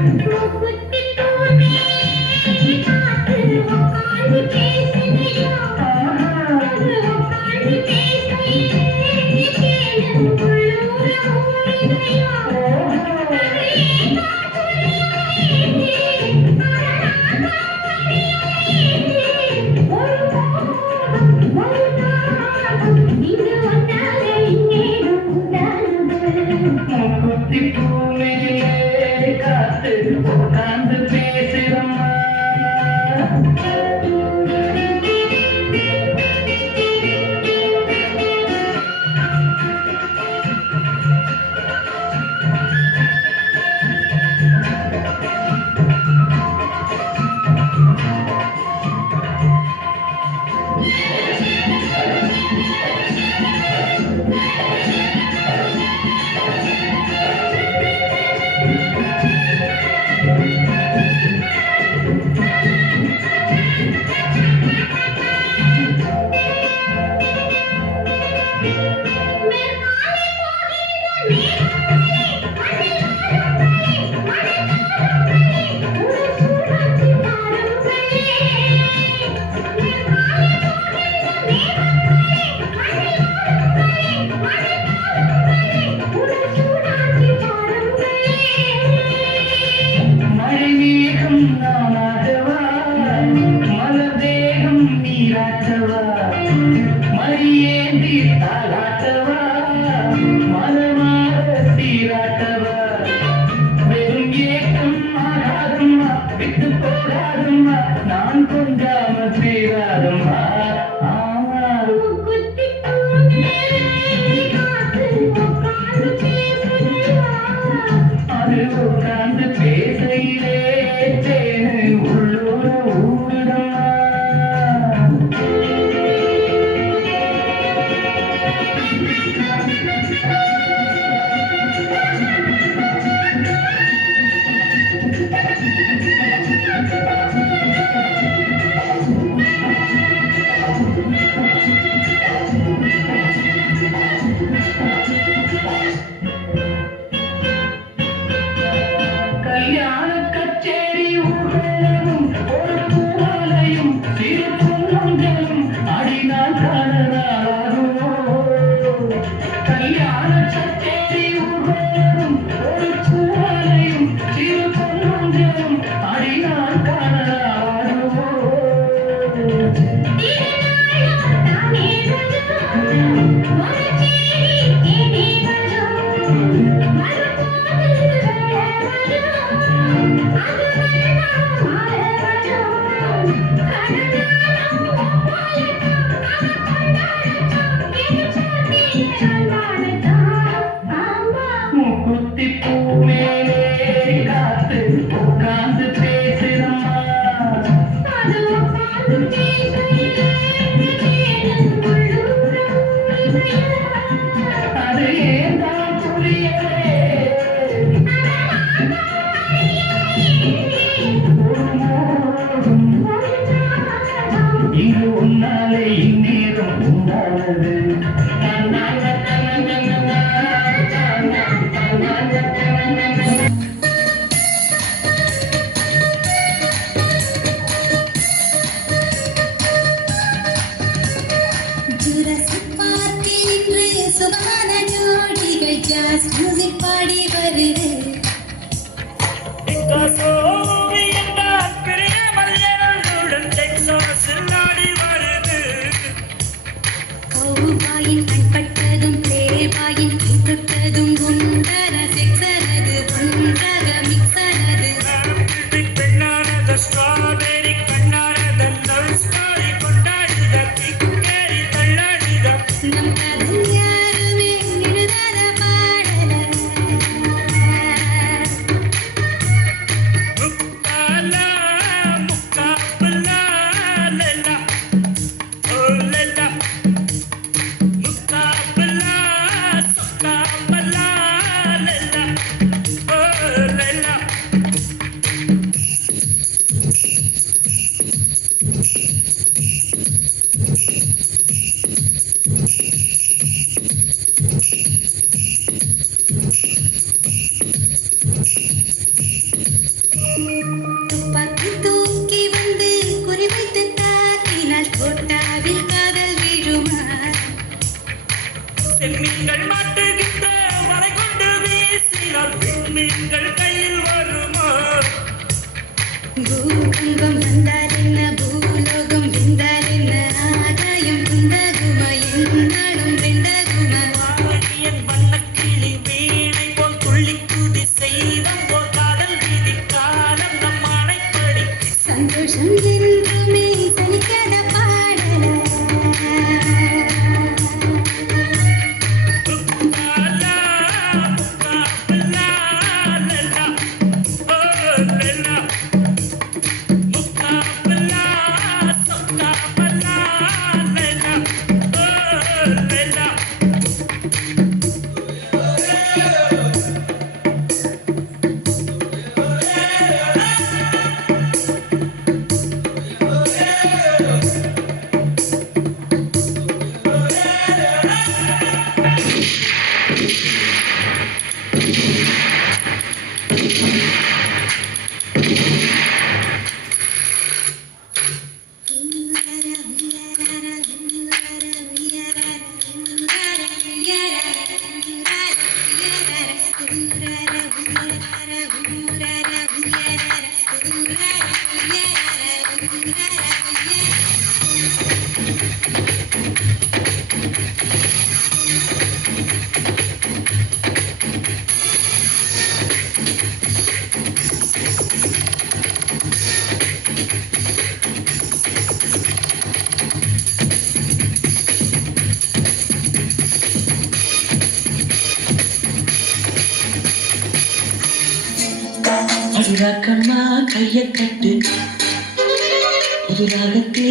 குத்தி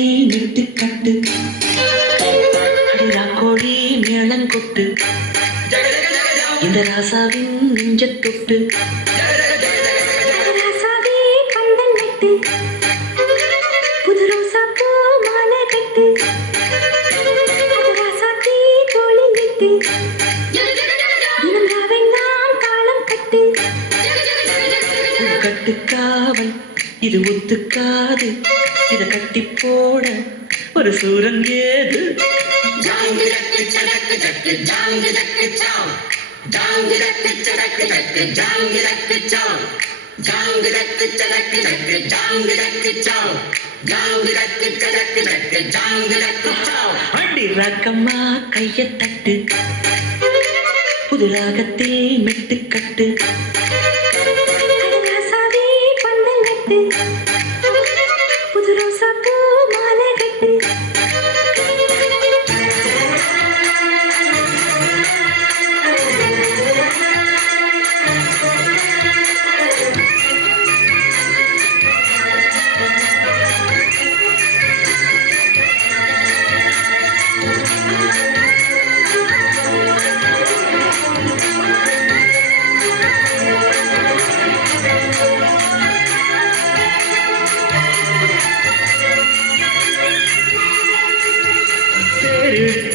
தோளில் விட்டு. மேளங்கொட்டு இந்த ராசாவின் நெஞ்ச தொட்டு கட்டுக்காவல் இது ஒத்துக்காது. இதை கட்டி போட ஒரு சூரன் ஏது? அடி ராக்கம்மா கைய தட்டு. புது ராகத்தில் மெட்டு கட்டு. ராசாவே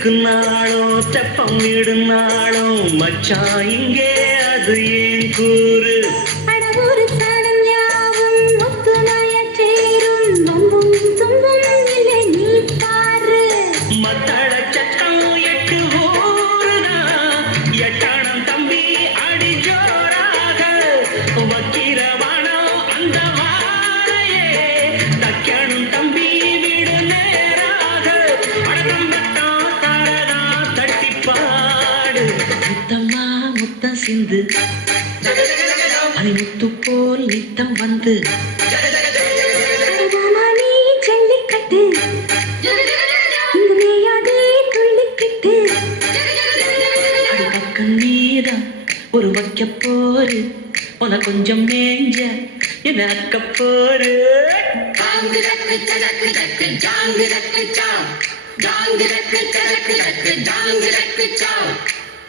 தேருக்கு நாளும் தெப்பம் விடும் நாளும் மச்சான் இங்கே அது ஏன் கூறு? அணிமுத்து போல் நித்தம் வந்து. ஜல்லிக்கட்டு. பக்கம் நீதான் ஒரு வைக்க போரு. உன கொஞ்சம் மேஞ்ச என்ன அக்க போரு.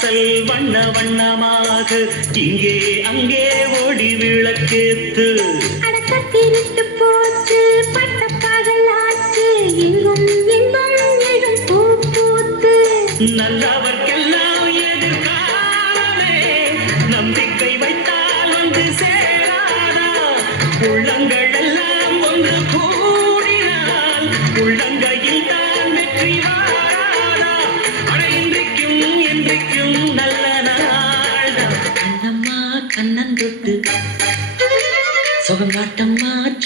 வாசல் வண்ண வண்ணமாக இங்கே அங்கே ஓடி விளக்கேத்து. நல்லவர்க்கெல்லாம் எதிர்காலமே நம்பிக்கை வைத்தால் வந்து சேராதா? உள்ளங்கள் எல்லாம் ஒன்று கூடினால் உள்ளங்கையில் தான் வெற்றி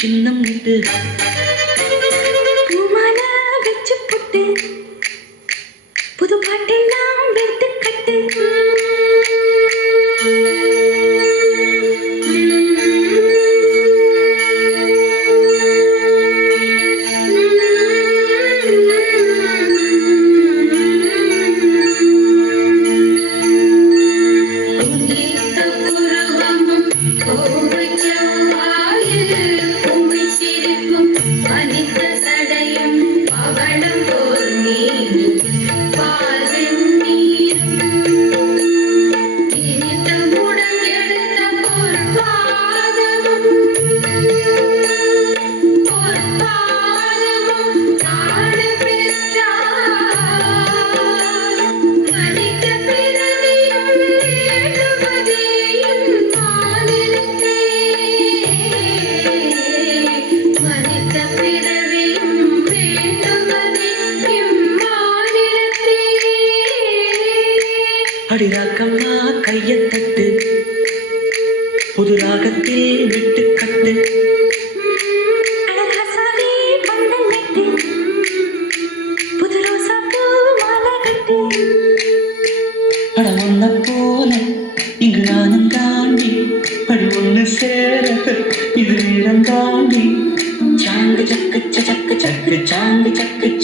சின்னம் விட்டு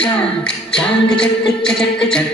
chak chak chak chak chak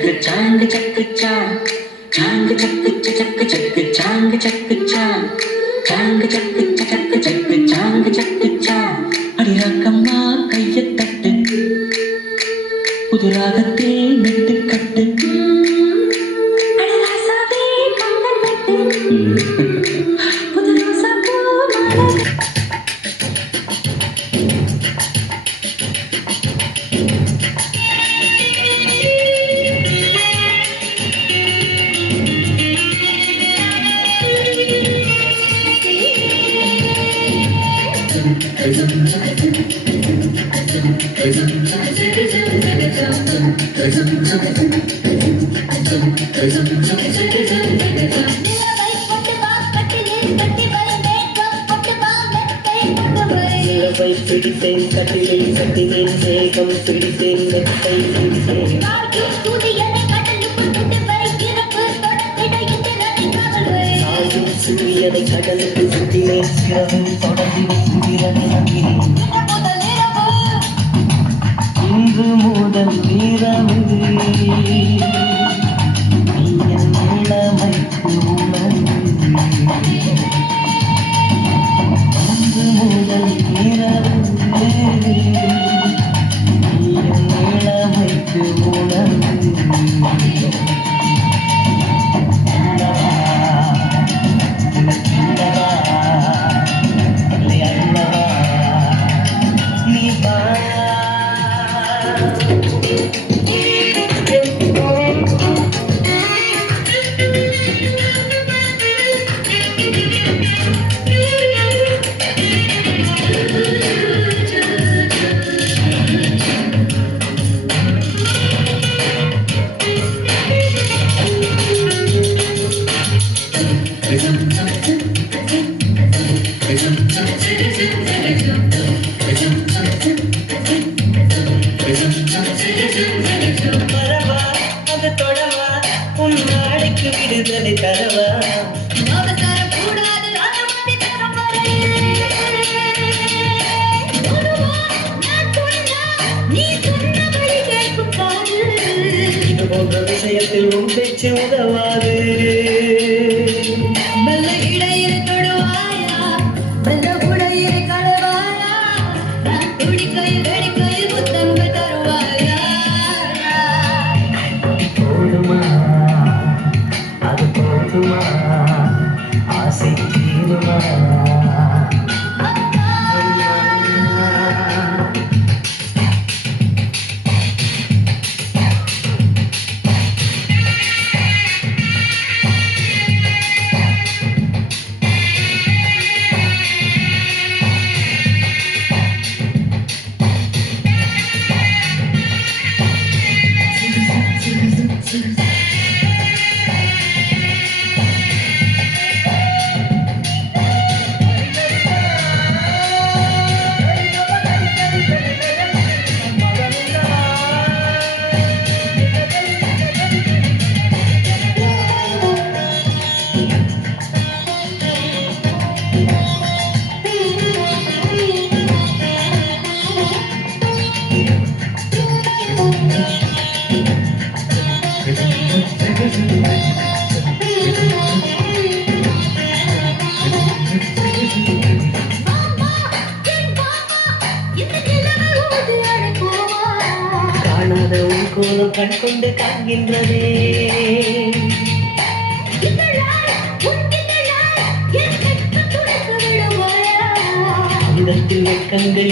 பிடித்தேன் கட்டிலில் கட்டினேன் வேகம் பிடித்தேன் நெட்டை பிடித்தேன் சிறியதை கடலுக்கு பேசுகிறதில் தொடர்ந்து விசுகிறது இன்று முதல் இரவு.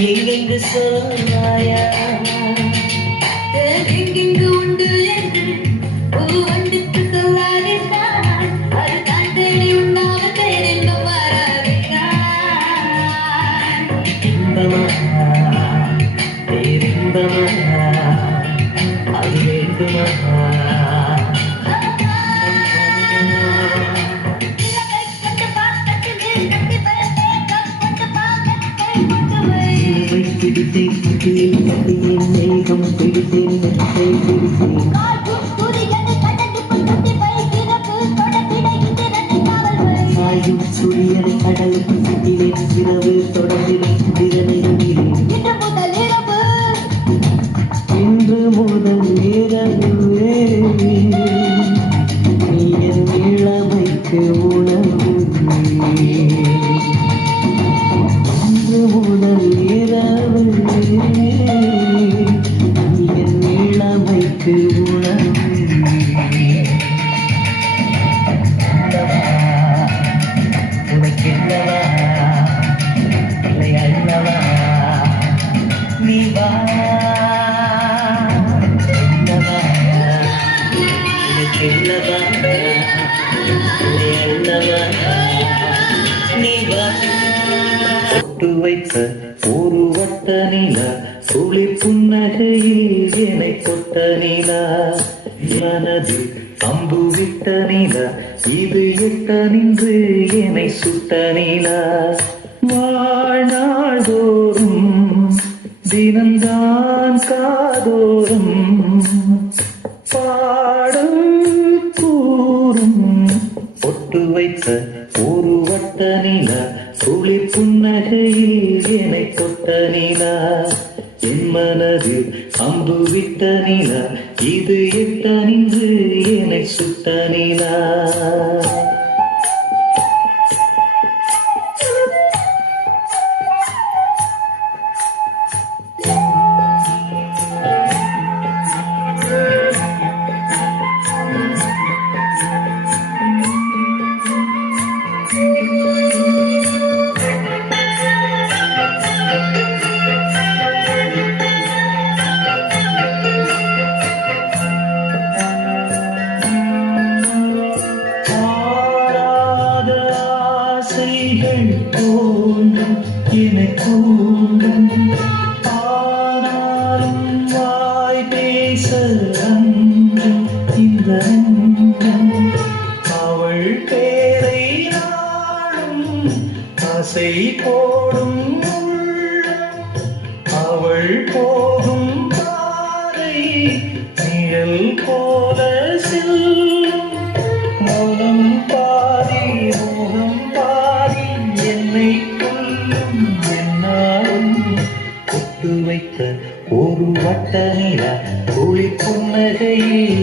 எங்கெங்கு சொன்னாயா எங்கெங்கு உண்டு என்று பூ வண்டு பிடித்தேன் பிடித்தேன் பிடித்தேன் மேகம் பிடித்தேன் மெத்தை பிடித்தேன் சாயும் சூரியனை கடலுக்கு சுட்டினேன் இரவு தொடர்கிறேன் போட்டு வைத்த உருவத்த நிலா துளி புன்னகையில் என்னை கொட்ட நிலா. மனது அம்பு விட்ட நிலா இது எட்ட நின்று என்னை சுட்ட நிலா. வாழ்நாள்தோறும் தினந்தான் காதோறும் பாடும் கூறும். பொட்டு வைத்த உருவத்த நிலா துளி புன்னகையில் என்னை கொட்ட நிலா. என் மனதில் அம்பு விட்ட நிலா. இது எட்ட நின்று என்னை சுட்ட நிலா. அவள் பேரை நாடும் ஆசை போடும் அவள் போகும் பாதை நிழல் போல செல்லும். மௌனம் பாதி மோகம் பாதி என்னை கொல்லும் என்னாலும் கொட்டு வைத்த ஒரு வட்ட நிலா ஒளி புன்னகையில்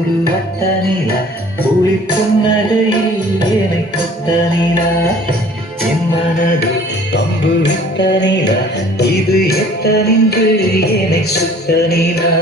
ஒரு அட்ட நிலா புலி புன்னகையில் என்னை கொத்த நிலா. என் மனது பம்பு விட்ட நிலா இது எத்த நின்று சுத்த நிலா.